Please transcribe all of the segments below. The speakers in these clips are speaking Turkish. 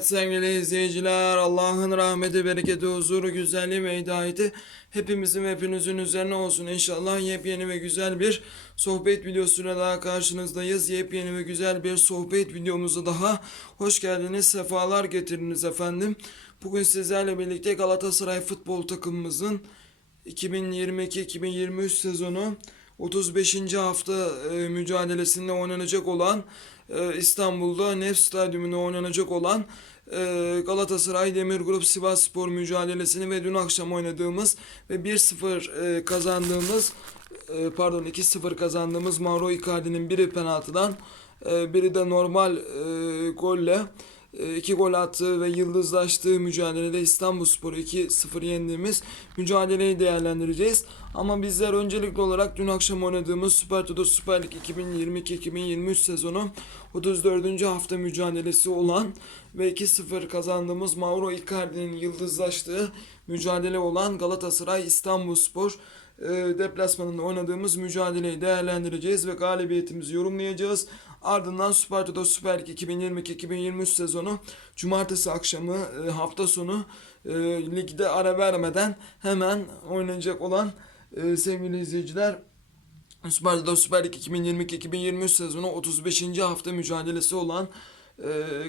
Evet sevgili izleyiciler Allah'ın rahmeti, bereketi, huzuru, güzelliği ve hidayeti hepimizin ve hepinizin üzerine olsun. İnşallah yepyeni ve güzel bir sohbet videosuyla daha karşınızdayız. Yepyeni ve güzel bir sohbet videomuza daha hoş geldiniz. Sefalar getirdiniz efendim. Bugün sizlerle birlikte Galatasaray futbol takımımızın 2022-2023 sezonu 35. hafta e, mücadelesinde oynanacak olan e, İstanbul'da Nef Stadyumunda oynanacak olan Galatasaray Demirgrup Sivas Spor mücadelesini ve dün akşam oynadığımız ve 1-0 e, kazandığımız e, pardon 2-0 kazandığımız Mauro Icardi'nin biri penaltıdan e, biri de normal golle e, iki gol attığı ve yıldızlaştığı mücadelede İstanbulspor'u 2-0 yendiğimiz mücadeleyi değerlendireceğiz. Ama bizler öncelikli olarak dün akşam oynadığımız Süper Toto Süper Lig 2022-2023 sezonu 34. hafta mücadelesi olan ve 2-0 kazandığımız Mauro Icardi'nin yıldızlaştığı mücadele olan Galatasaray İstanbulspor e, deplasmanında oynadığımız mücadeleyi değerlendireceğiz ve galibiyetimizi yorumlayacağız. Ardından Süper Toto Süper Lig 2022-2023 sezonu cumartesi akşamı e, hafta sonu e, ligde ara vermeden hemen oynanacak olan e, sevgili izleyiciler Süper Toto Süper Lig 2022-2023 sezonu 35. hafta mücadelesi olan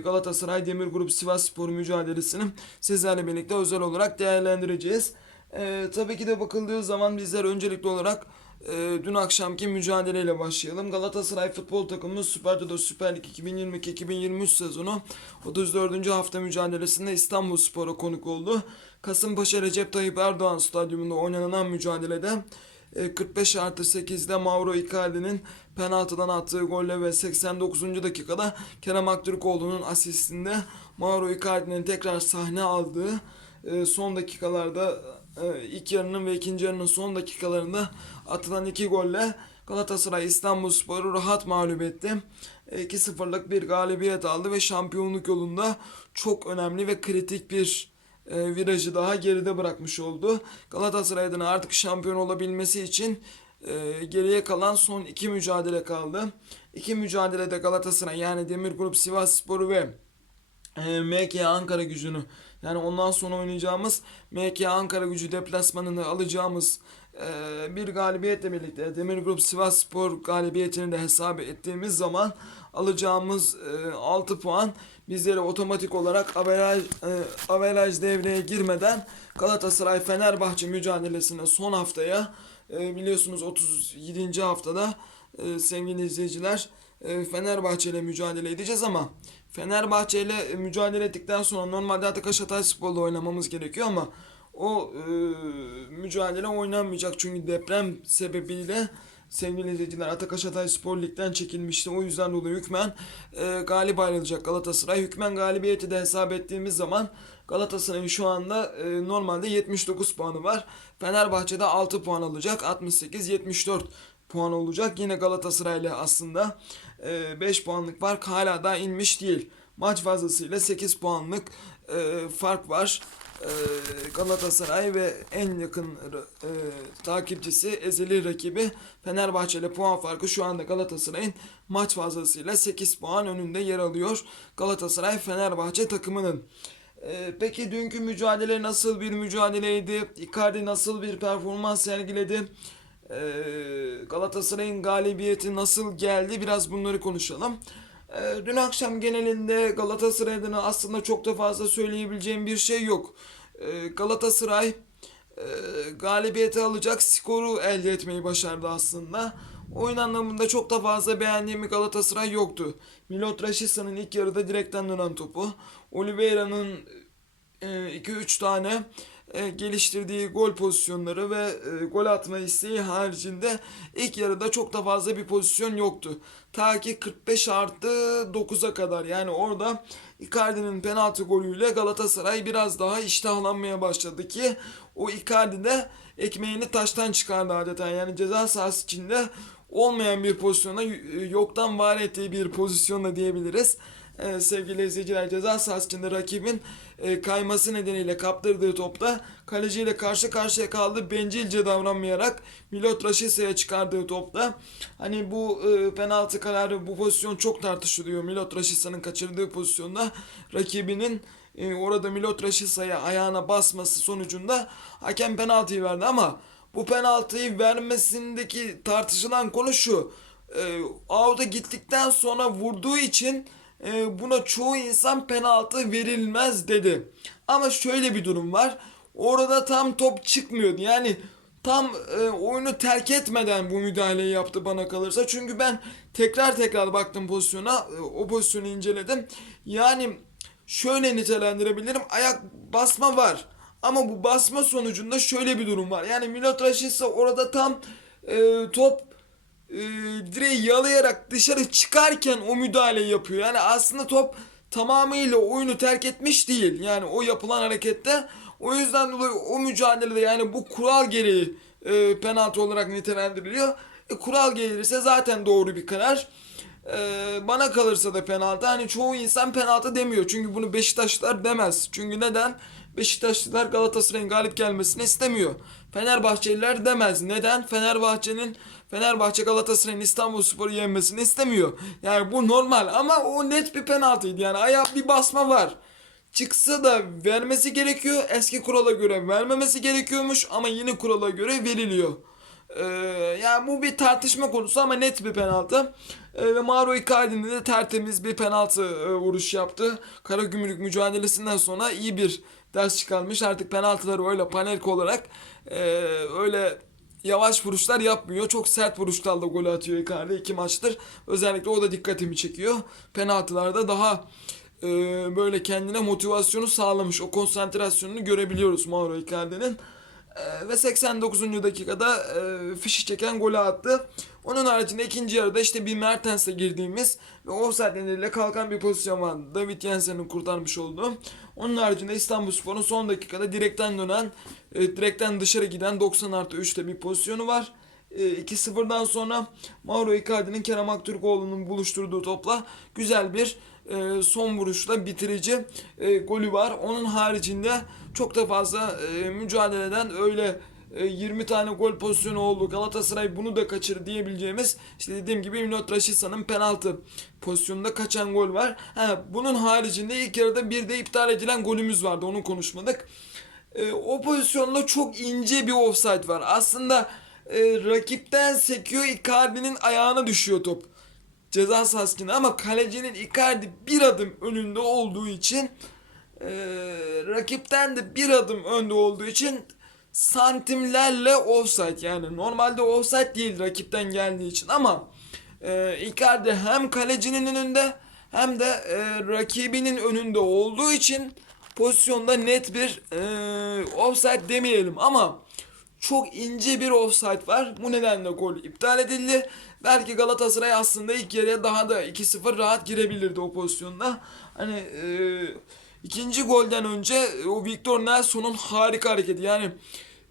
Galatasaray Demirgrup Sivas Spor mücadelesini sizlerle birlikte özel olarak değerlendireceğiz. E, tabii ki de bakıldığı zaman bizler öncelikli olarak e, dün akşamki mücadeleyle başlayalım. Galatasaray futbol takımımız Süper Toto Süper Lig 2022-2023 sezonu 34. hafta mücadelesinde İstanbul Spor'a konuk oldu. Kasımpaşa Recep Tayyip Erdoğan stadyumunda oynanan mücadelede e, 45 artı 8'de Mauro Icardi'nin penaltıdan attığı golle ve 89. dakikada Kerem Aktürkoğlu'nun asistinde Mauro Icardi'nin tekrar sahne aldığı e, son dakikalarda e, ilk yarının ve ikinci yarının son dakikalarında atılan iki golle Galatasaray İstanbulspor'u rahat mağlup etti. E, 2-0'lık bir galibiyet aldı ve şampiyonluk yolunda çok önemli ve kritik bir e, virajı daha geride bırakmış oldu. Galatasaray artık şampiyon olabilmesi için e, geriye kalan son iki mücadele kaldı. İki mücadelede Galatasaray yani Demirgrup Sivas Sporu ve e, MK Ankara gücünü yani ondan sonra oynayacağımız MK Ankara gücü deplasmanını alacağımız e, bir galibiyetle birlikte Demirgrup Sivas Spor galibiyetini de hesap ettiğimiz zaman alacağımız e, 6 puan bizleri otomatik olarak averaj, e, averaj devreye girmeden Galatasaray Fenerbahçe mücadelesine son haftaya e, biliyorsunuz 37. haftada e, sevgili izleyiciler Fenerbahçe ile mücadele edeceğiz ama Fenerbahçe ile e, mücadele ettikten sonra normalde Atakaş Hatayspor'da oynamamız gerekiyor ama o e, mücadele oynanmayacak çünkü deprem sebebiyle sevgili izleyiciler Atakaş Hatayspor ligden çekilmişti. O yüzden dolayı hükmen e, galip ayrılacak Galatasaray. Hükmen galibiyeti de hesap ettiğimiz zaman Galatasaray'ın şu anda e, normalde 79 puanı var. Fenerbahçe'de 6 puan alacak. 68-74 puan olacak. Yine Galatasaray'la aslında e, 5 puanlık fark hala da inmiş değil. Maç fazlasıyla 8 puanlık e, fark var. E, Galatasaray ve en yakın e, takipçisi ezeli rakibi Fenerbahçe ile puan farkı şu anda Galatasaray'ın maç fazlasıyla 8 puan önünde yer alıyor. Galatasaray Fenerbahçe takımının. E, peki dünkü mücadele nasıl bir mücadeleydi? Icardi nasıl bir performans sergiledi? Ee, Galatasaray'ın galibiyeti nasıl geldi biraz bunları konuşalım. Ee, dün akşam genelinde Galatasaray adına aslında çok da fazla söyleyebileceğim bir şey yok. Ee, Galatasaray e, galibiyeti alacak skoru elde etmeyi başardı aslında. Oyun anlamında çok da fazla beğendiğim bir Galatasaray yoktu. Milot Raşitsa'nın ilk yarıda direkten dönen topu. Oliveira'nın 2-3 tane e, geliştirdiği gol pozisyonları ve e, gol atma isteği haricinde ilk yarıda çok da fazla bir pozisyon yoktu. Ta ki 45 artı 9'a kadar yani orada Icardi'nin penaltı golüyle Galatasaray biraz daha iştahlanmaya başladı ki o Icardi de ekmeğini taştan çıkardı adeta yani ceza sahası içinde olmayan bir pozisyona yoktan var ettiği bir pozisyonla diyebiliriz. E, sevgili izleyiciler ceza sahasında rakibin e, kayması nedeniyle kaptırdığı topta kaleciyle karşı karşıya kaldı. Bencilce davranmayarak Milot Rashisa'ya çıkardığı topta. Hani bu e, penaltı kararı bu pozisyon çok tartışılıyor. Milot Rashisa'nın kaçırdığı pozisyonda rakibinin e, orada Milot Rashisa'ya ayağına basması sonucunda hakem penaltıyı verdi ama bu penaltıyı vermesindeki tartışılan konu şu. E, out'a gittikten sonra vurduğu için e, buna çoğu insan penaltı verilmez dedi. Ama şöyle bir durum var. Orada tam top çıkmıyordu. Yani tam e, oyunu terk etmeden bu müdahaleyi yaptı bana kalırsa. Çünkü ben tekrar tekrar baktım pozisyona. e, o pozisyonu inceledim. Yani şöyle nitelendirebilirim. Ayak basma var. Ama bu basma sonucunda şöyle bir durum var. Yani Milot Rashica orada tam e, top e, direği yalayarak dışarı çıkarken o müdahaleyi yapıyor. Yani aslında top tamamıyla oyunu terk etmiş değil. Yani o yapılan harekette. O yüzden dolayı o mücadelede yani bu kural gereği e, penaltı olarak nitelendiriliyor. E, kural gelirse zaten doğru bir karar. E, bana kalırsa da penaltı. Hani çoğu insan penaltı demiyor. Çünkü bunu Beşiktaşlılar demez. Çünkü neden? Beşiktaşlılar Galatasaray'ın galip gelmesini istemiyor. Fenerbahçeliler demez. Neden? Fenerbahçe'nin Fenerbahçe Galatasaray'ın İstanbulspor'u yenmesini istemiyor. Yani bu normal ama o net bir penaltıydı. Yani ayak bir basma var. Çıksa da vermesi gerekiyor. Eski kurala göre vermemesi gerekiyormuş ama yeni kurala göre veriliyor. Ee, yani bu bir tartışma konusu ama net bir penaltı. Ee, ve Mauro Icardi'nin de tertemiz bir penaltı e, vuruş yaptı. Karagümrük mücadelesinden sonra iyi bir ders çıkarmış. Artık penaltıları öyle panik olarak e, öyle yavaş vuruşlar yapmıyor. Çok sert vuruşlarla gol atıyor Icardi iki maçtır. Özellikle o da dikkatimi çekiyor. Penaltılarda daha e, böyle kendine motivasyonu sağlamış. O konsantrasyonunu görebiliyoruz Mauro Icardi'nin. E, ve 89. dakikada e, fişi çeken golü attı. Onun haricinde ikinci yarıda işte bir Mertens'le girdiğimiz ve offside nedeniyle kalkan bir pozisyon var. David Jensen'in kurtarmış olduğu. Onun haricinde İstanbulspor'un son dakikada direkten dönen, e, direkten dışarı giden 90 artı 3'te bir pozisyonu var. E, 2-0'dan sonra Mauro Icardi'nin Kerem Aktürkoğlu'nun buluşturduğu topla güzel bir e, son vuruşla bitirici e, golü var. Onun haricinde çok da fazla e, mücadeleden öyle e, 20 tane gol pozisyonu oldu. Galatasaray bunu da kaçırdı diyebileceğimiz işte dediğim gibi Milot Rashisa'nın penaltı pozisyonunda kaçan gol var. Ha, bunun haricinde ilk yarıda bir de iptal edilen golümüz vardı. Onu konuşmadık. E, o pozisyonda çok ince bir offside var. Aslında e, rakipten sekiyor Icardi'nin ayağına düşüyor top. Ceza sahasında ama kalecinin Icardi bir adım önünde olduğu için e, rakipten de bir adım önde olduğu için santimlerle offside yani normalde offside değil rakipten geldiği için ama e, Icardi hem kalecinin önünde hem de e, rakibinin önünde olduğu için pozisyonda net bir e, offside demeyelim ama çok ince bir offside var. Bu nedenle gol iptal edildi. Belki Galatasaray aslında ilk yarıya daha da 2-0 rahat girebilirdi o pozisyonda. Hani e, ikinci golden önce o Victor Nelson'un harika hareketi. Yani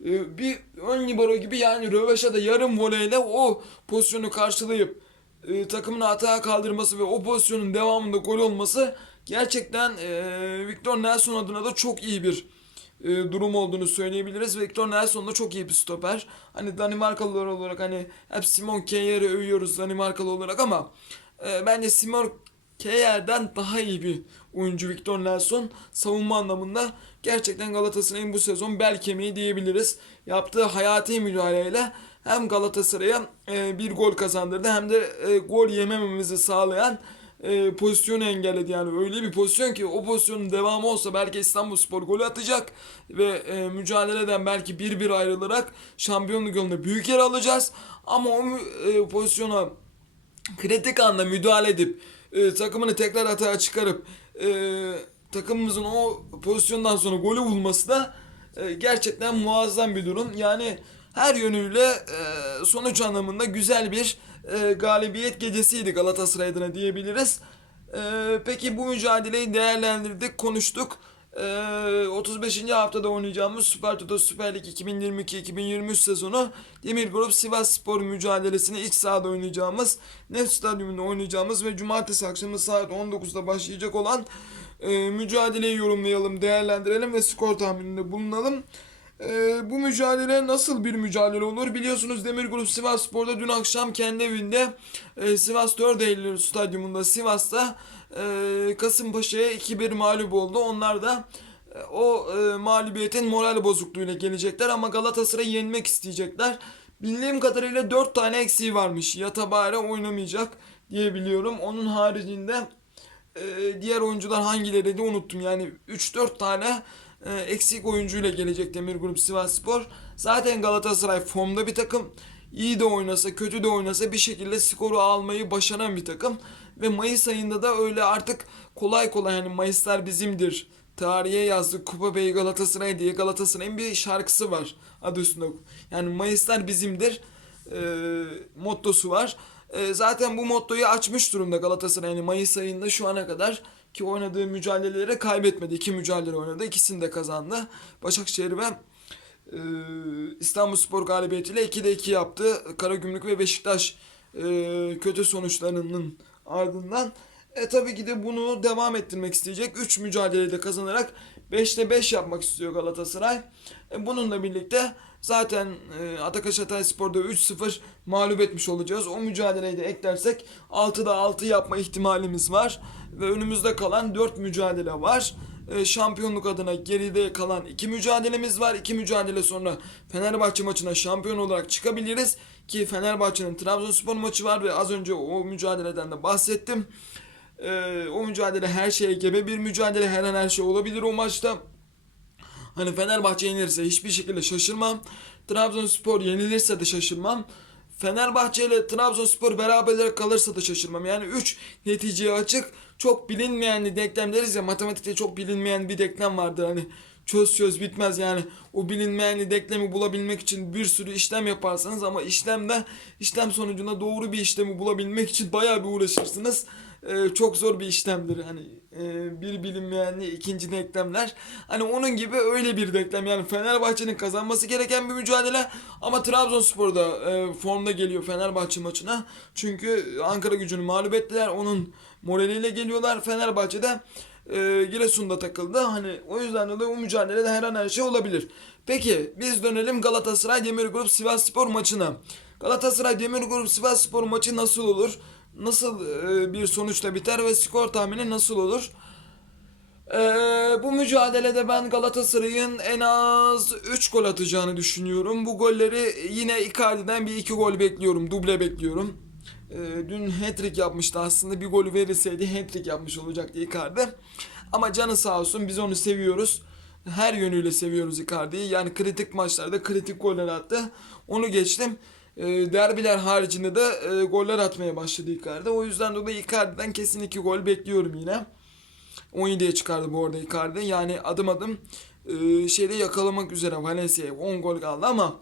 e, bir ön libero gibi yani röveşata yarım voleyle o pozisyonu karşılayıp e, takımını atağa kaldırması ve o pozisyonun devamında gol olması gerçekten e, Victor Nelson adına da çok iyi bir e, durum olduğunu söyleyebiliriz. Victor Nelson da çok iyi bir stoper. Hani Danimarkalılar olarak hani hep Simon Kjær'i övüyoruz Danimarkalı olarak ama e, bence Simon Kjær'den daha iyi bir oyuncu Victor Nelson. Savunma anlamında gerçekten Galatasaray'ın bu sezon bel kemiği diyebiliriz. Yaptığı hayati müdahaleyle hem Galatasaray'a e, bir gol kazandırdı hem de e, gol yemememizi sağlayan e, pozisyonu engelledi. Yani öyle bir pozisyon ki o pozisyonun devamı olsa belki İstanbulspor golü atacak ve e, mücadeleden belki 1-1 ayrılarak şampiyonluk yolunda büyük yer alacağız. Ama o e, pozisyona kritik anda müdahale edip e, takımını tekrar atağa çıkarıp e, takımımızın o pozisyondan sonra golü bulması da e, gerçekten muazzam bir durum. Yani her yönüyle e, sonuç anlamında güzel bir e, galibiyet gecesiydi Galatasaray adına diyebiliriz. E, peki bu mücadeleyi değerlendirdik, konuştuk. Ee, 35. haftada oynayacağımız Süper Toto Süper Lig 2022-2023 sezonu Demir Grup Sivas Spor mücadelesini iç sahada oynayacağımız Nef Stadyumunda oynayacağımız ve cumartesi akşamı saat 19'da başlayacak olan e, mücadeleyi yorumlayalım, değerlendirelim ve skor tahmininde bulunalım. Ee, bu mücadele nasıl bir mücadele olur? Biliyorsunuz Demir Grup Sivas Spor'da dün akşam kendi evinde e, Sivas 4 Eylül Stadyumunda Sivas'ta e, Kasımpaşa'ya 2-1 mağlup oldu. Onlar da e, o e, mağlubiyetin moral bozukluğuyla gelecekler ama Galatasaray'ı yenmek isteyecekler. Bildiğim kadarıyla 4 tane eksiği varmış. Yatabare oynamayacak diye biliyorum. Onun haricinde e, diğer oyuncular hangileri de unuttum. Yani 3-4 tane e, eksik oyuncuyla gelecek Demir Grup Sivasspor. Zaten Galatasaray formda bir takım. İyi de oynasa, kötü de oynasa bir şekilde skoru almayı başaran bir takım. Ve Mayıs ayında da öyle artık kolay kolay hani Mayıslar bizimdir. Tarihe yazdık Kupa Bey Galatasaray diye Galatasaray'ın bir şarkısı var adı üstünde. Yani Mayıslar bizimdir e, mottosu var. E, zaten bu mottoyu açmış durumda Galatasaray. Yani Mayıs ayında şu ana kadar ki oynadığı mücadelelere kaybetmedi. İki mücadele oynadı. ikisini de kazandı. Başakşehir ve e, İstanbulspor galibiyetiyle 2'de 2 yaptı. Karagümrük ve Beşiktaş e, kötü sonuçlarının ardından e tabii ki de bunu devam ettirmek isteyecek. 3 mücadeleyi de kazanarak 5'te 5 yapmak istiyor Galatasaray. E, bununla birlikte zaten e, Atakaş Hatayspor'da 3-0 mağlup etmiş olacağız. O mücadeleyi de eklersek 6'da 6 yapma ihtimalimiz var. Ve önümüzde kalan 4 mücadele var. E, şampiyonluk adına geride kalan 2 mücadelemiz var. 2 mücadele sonra Fenerbahçe maçına şampiyon olarak çıkabiliriz. Ki Fenerbahçe'nin Trabzonspor maçı var ve az önce o mücadeleden de bahsettim. Ee, o mücadele her şeye gebe bir mücadele. Her an her şey olabilir o maçta. Hani Fenerbahçe yenilirse hiçbir şekilde şaşırmam. Trabzonspor yenilirse de şaşırmam. Fenerbahçe ile Trabzonspor beraber kalırsa da şaşırmam. Yani 3 neticeye açık. Çok bilinmeyen denklem deriz ya matematikte çok bilinmeyen bir denklem vardır hani çöz çöz bitmez yani o bilinmeyen denklemi bulabilmek için bir sürü işlem yaparsınız ama işlemde işlem sonucunda doğru bir işlemi bulabilmek için bayağı bir uğraşırsınız. Ee, çok zor bir işlemdir hani e, bir bilinmeyenli ikinci denklemler hani onun gibi öyle bir denklem yani Fenerbahçe'nin kazanması gereken bir mücadele ama Trabzonspor da e, formda geliyor Fenerbahçe maçına çünkü Ankara gücünü mağlup ettiler onun moraliyle geliyorlar Fenerbahçe'de e, Giresun'da takıldı. Hani o yüzden dolayı o mücadelede her an her şey olabilir. Peki biz dönelim Galatasaray Demirgrup Sivasspor maçına. Galatasaray Demirgrup Sivasspor maçı nasıl olur? Nasıl e, bir sonuçla biter ve skor tahmini nasıl olur? E, bu mücadelede ben Galatasaray'ın en az 3 gol atacağını düşünüyorum. Bu golleri yine Icardi'den bir 2 gol bekliyorum. Duble bekliyorum. E, dün hat-trick yapmıştı aslında. Bir golü verilseydi hat-trick yapmış olacaktı Icardi. Ama canı sağ olsun biz onu seviyoruz. Her yönüyle seviyoruz Icardi'yi. Yani kritik maçlarda kritik goller attı. Onu geçtim. E, derbiler haricinde de e, goller atmaya başladı Icardi. O yüzden dolayı Icardi'den kesin 2 gol bekliyorum yine. 17'ye çıkardı bu arada Icardi. Yani adım adım e, şeyde yakalamak üzere Valencia'ya 10 gol kaldı ama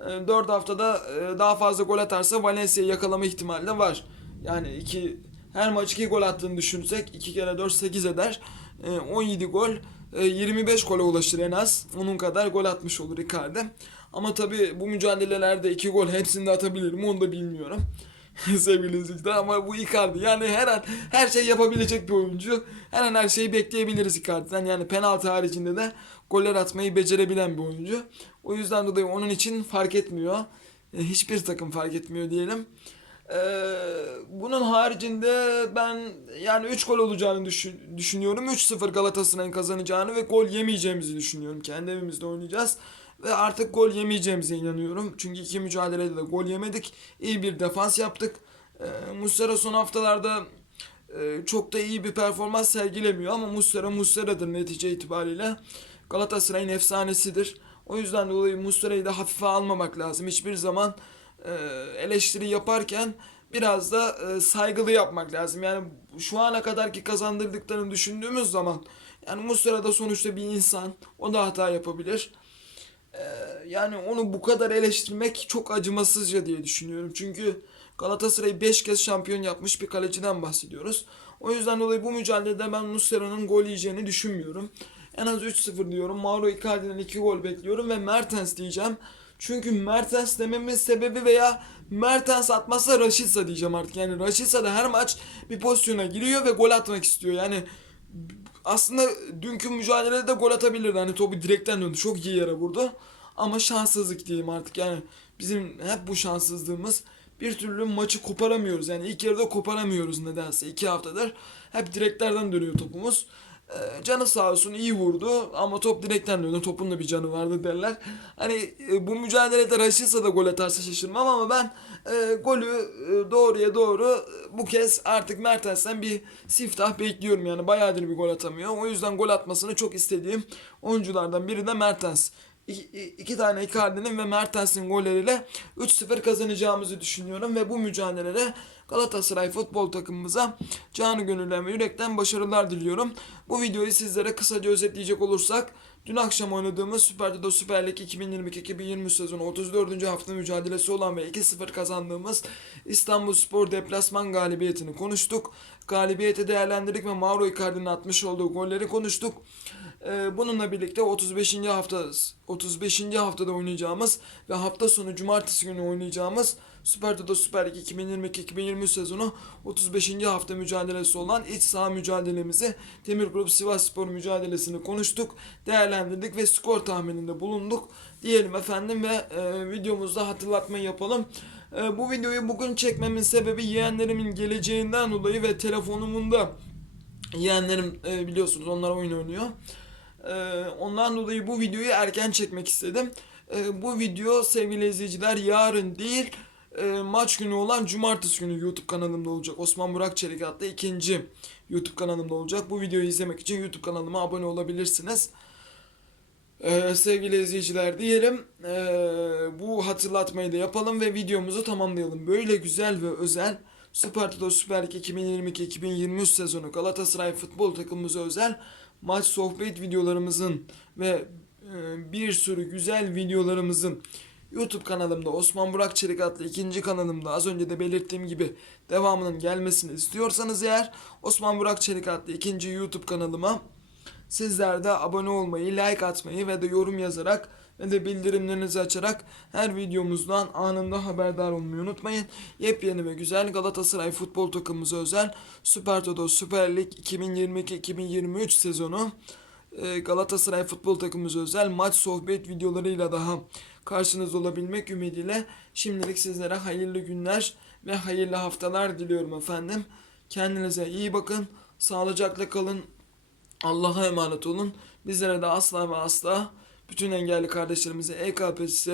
e, 4 haftada e, daha fazla gol atarsa Valencia'yı yakalama ihtimali de var. Yani iki her maç 2 gol attığını düşünsek 2 kere 4 8 eder. E, 17 gol e, 25 gole ulaşır en az. Onun kadar gol atmış olur Icardi. Ama tabi bu mücadelelerde 2 gol hepsini de atabilir mi onu da bilmiyorum. sevgili izleyiciler ama bu Icardi yani her an her şey yapabilecek bir oyuncu. Her an her şeyi bekleyebiliriz Icardi'den. Yani penaltı haricinde de goller atmayı becerebilen bir oyuncu. O yüzden dolayı onun için fark etmiyor. E, Hiçbir takım fark etmiyor diyelim. Ee, bunun haricinde ben yani 3 gol olacağını düşün- düşünüyorum. 3-0 Galatasaray'ın kazanacağını ve gol yemeyeceğimizi düşünüyorum. Kendi evimizde oynayacağız. Ve artık gol yemeyeceğimize inanıyorum. Çünkü iki mücadelede de gol yemedik. İyi bir defans yaptık. Ee, Muslera son haftalarda e, çok da iyi bir performans sergilemiyor ama Muslera Muslera'dır netice itibariyle. Galatasaray'ın efsanesidir. O yüzden dolayı Muslera'yı da hafife almamak lazım. Hiçbir zaman e, eleştiri yaparken biraz da e, saygılı yapmak lazım. Yani şu ana kadarki kazandırdıklarını düşündüğümüz zaman yani Muslera da sonuçta bir insan. O da hata yapabilir. Ee, yani onu bu kadar eleştirmek çok acımasızca diye düşünüyorum. Çünkü Galatasaray 5 kez şampiyon yapmış bir kaleciden bahsediyoruz. O yüzden dolayı bu mücadelede ben Muslera'nın gol yiyeceğini düşünmüyorum. En az 3-0 diyorum. Mauro Icardi'den 2 gol bekliyorum ve Mertens diyeceğim. Çünkü Mertens dememin sebebi veya Mertens atmazsa Rashica diyeceğim artık. Yani Rashica da her maç bir pozisyona giriyor ve gol atmak istiyor. Yani aslında dünkü mücadelede de gol atabilirdi. Hani topu direkten döndü. Çok iyi yere vurdu. Ama şanssızlık diyeyim artık. Yani bizim hep bu şanssızlığımız bir türlü maçı koparamıyoruz. Yani ilk yarıda koparamıyoruz nedense. iki haftadır hep direklerden dönüyor topumuz. Ee, canı sağ olsun iyi vurdu ama top direkten döndü. Topun da bir canı vardı derler. Hani e, bu mücadelede Rashica da gol atarsa şaşırmam ama ben e, golü e, doğruya doğru bu kez artık Mertens'ten bir siftah bekliyorum yani bayağıdır bir gol atamıyor. O yüzden gol atmasını çok istediğim oyunculardan biri de Mertens. İki, iki tane Icardi'nin ve Mertens'in golleriyle 3-0 kazanacağımızı düşünüyorum ve bu mücadelede Galatasaray futbol takımımıza canı gönülden ve yürekten başarılar diliyorum. Bu videoyu sizlere kısaca özetleyecek olursak dün akşam oynadığımız Süper Lido Süper Lig 2022-2023 sezonu 34. hafta mücadelesi olan ve 2-0 kazandığımız İstanbul Spor deplasman galibiyetini konuştuk. Galibiyeti değerlendirdik ve Mauro Icardi'nin atmış olduğu golleri konuştuk. Ee, bununla birlikte 35. hafta 35. haftada oynayacağımız ve hafta sonu cumartesi günü oynayacağımız Süper Toto Süper Lig 2022-2023 sezonu 35. hafta mücadelesi olan iç saha mücadelemizi Demir Grup Sivas Spor mücadelesini konuştuk, değerlendirdik ve skor tahmininde bulunduk diyelim efendim ve e, videomuzda hatırlatma yapalım. E, bu videoyu bugün çekmemin sebebi yeğenlerimin geleceğinden dolayı ve telefonumun da yeğenlerim e, biliyorsunuz onlar oyun oynuyor. Ee, ondan dolayı bu videoyu erken çekmek istedim. Ee, bu video sevgili izleyiciler yarın değil e, maç günü olan cumartesi günü YouTube kanalımda olacak. Osman Burak Çelik adlı ikinci YouTube kanalımda olacak. Bu videoyu izlemek için YouTube kanalıma abone olabilirsiniz. Ee, sevgili izleyiciler diyelim ee, bu hatırlatmayı da yapalım ve videomuzu tamamlayalım. Böyle güzel ve özel Süper Toto Süper Lig 2022-2023 sezonu Galatasaray futbol takımımıza özel maç sohbet videolarımızın ve e, bir sürü güzel videolarımızın YouTube kanalımda Osman Burak Çelik adlı ikinci kanalımda az önce de belirttiğim gibi devamının gelmesini istiyorsanız eğer Osman Burak Çelik adlı ikinci YouTube kanalıma sizler de abone olmayı, like atmayı ve de yorum yazarak ve de bildirimlerinizi açarak her videomuzdan anında haberdar olmayı unutmayın. Yepyeni ve güzel Galatasaray futbol takımımıza özel Süper Toto Süper Lig 2022-2023 sezonu e, Galatasaray futbol takımımıza özel maç sohbet videolarıyla daha karşınızda olabilmek ümidiyle şimdilik sizlere hayırlı günler ve hayırlı haftalar diliyorum efendim. Kendinize iyi bakın, sağlıcakla kalın, Allah'a emanet olun. Bizlere de asla ve asla bütün engelli kardeşlerimize EKPSS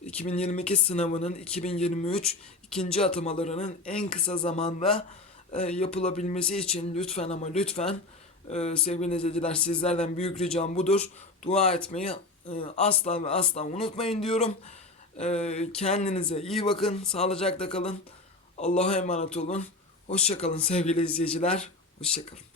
2022 sınavının 2023 ikinci atamalarının en kısa zamanda e, yapılabilmesi için lütfen ama lütfen e, sevgili izleyiciler sizlerden büyük ricam budur. Dua etmeyi e, asla ve asla unutmayın diyorum. E, kendinize iyi bakın, sağlıcakla kalın. Allah'a emanet olun. Hoşçakalın sevgili izleyiciler. Hoşçakalın.